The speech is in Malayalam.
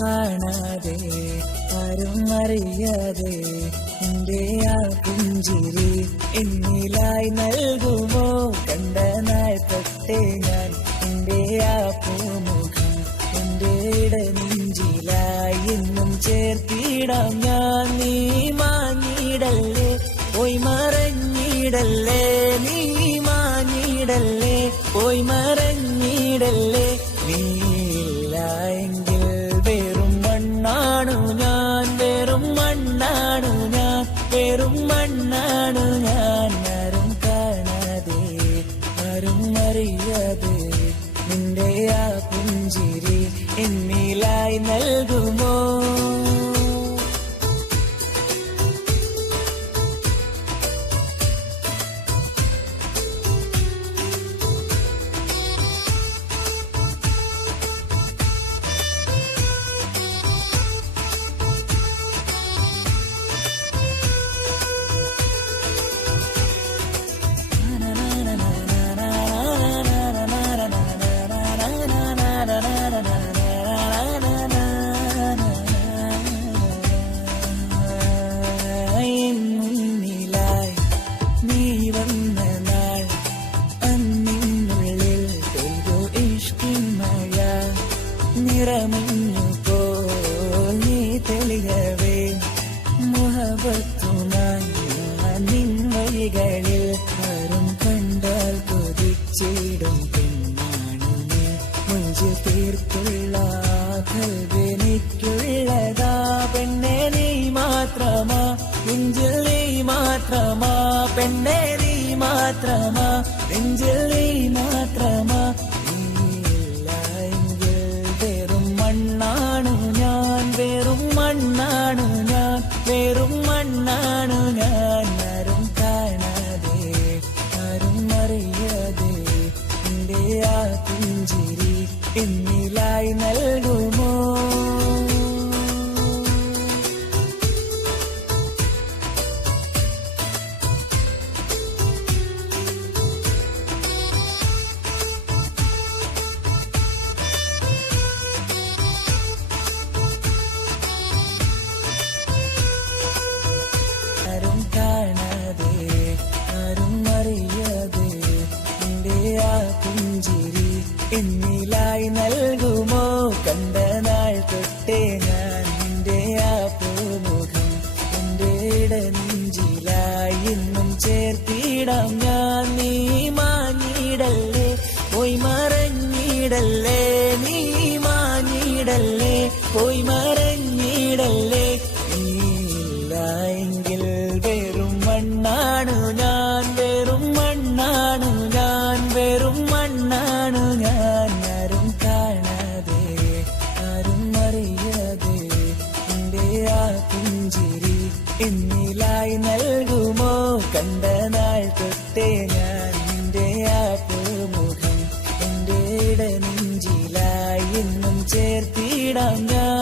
കാണാതെ ആരും അറിയാതെ എന്റെ ആ പുഞ്ചിരി എന്നിലായി നൽകുമോ? കണ്ട നാൾ തൊട്ടേ ഞാൻ എന്റെ ആ പൂമുഖം എന്റെ ഇടനെഞ്ചിലായി എന്നും ചേർത്തിടാം ഞാൻ. നീ മാഞ്ഞിടല്ലേ, പോയി മറഞ്ഞിടല്ലേ, നീ മാഞ്ഞിടല്ലേ, പോയി മറഞ്ഞിടല്ലേ. നീയില്ല എങ്കിൽ വെറും മണ്ണാണു ഞാൻ, വെറും മണ്ണാണു ഞാൻ, വെറും മണ്ണാണു ഞാൻ. ആരും കാണാതെ ആരും അറിയാതെ നിന്റെ ആ പുഞ്ചിരി എന്നിലായി നൽകുമോ? നിറമഞ്ഞു പോൽ നീ തെളിയവേ മുഹബത്തുമായി ഞാൻ നിൻ വഴികളിൽ ആരും കണ്ടാൽ കൊതിച്ചിടും പെണ്ണാണു നീ. മുഞ്ചിൽ തീർത്തുള്ള കൽവെനിക്കുള്ളതാ പെണ്ണെ നീ മാത്രമാ, നെഞ്ചിൽ നീ മാത്രമാ, പെണ്ണെ നീ മാത്രമാ, നെഞ്ചിൽ നീ മാത്രമാ. മണ്ണാണു ഞാൻ, വെറും മണ്ണാണു ഞാൻ, വെറും മണ്ണാണു ഞാൻ. ആരും കാണാതെ ആരും അറിയാതെ എന്റെ ആ പുഞ്ചിരി എന്നിലായി നൽകുമോ? ആരും കാണാതെ ആരും അറിയാതെ എന്റെ ആ പുഞ്ചിരി എന്നിലായി നൽകുമോ? കണ്ട നാൾ തൊട്ടേ ഞാൻ നിന്റെ ആ പൂമുഖം എന്റെ ഇടനെഞ്ചിലായി എന്നും ചേർത്തിടാം ഞാൻ. നീ മാഞ്ഞിടല്ലേ, പോയി മറഞ്ഞിടല്ലേ, നീ മാഞ്ഞിടല്ലേ, പോയി മറഞ്ഞിടല്ലേ. എങ്കിൽ വെറും മണ്ണാണു ഞാൻ, വെറും മണ്ണാണു ഞാൻ, വെറും മണ്ണാണു ഞാൻ. ആരും കാണാതെ ആരും അറിയാതെ എന്റെ ആ പുഞ്ചിരി എന്നിലായി നൽകുമോ? കണ്ട നാൾ തൊട്ടേ ഞാൻ നിന്റെ ആ പൂമുഖം എന്റെ ഇടനെഞ്ചിലായി എന്നും ചേർത്തിടാം ഞാൻ.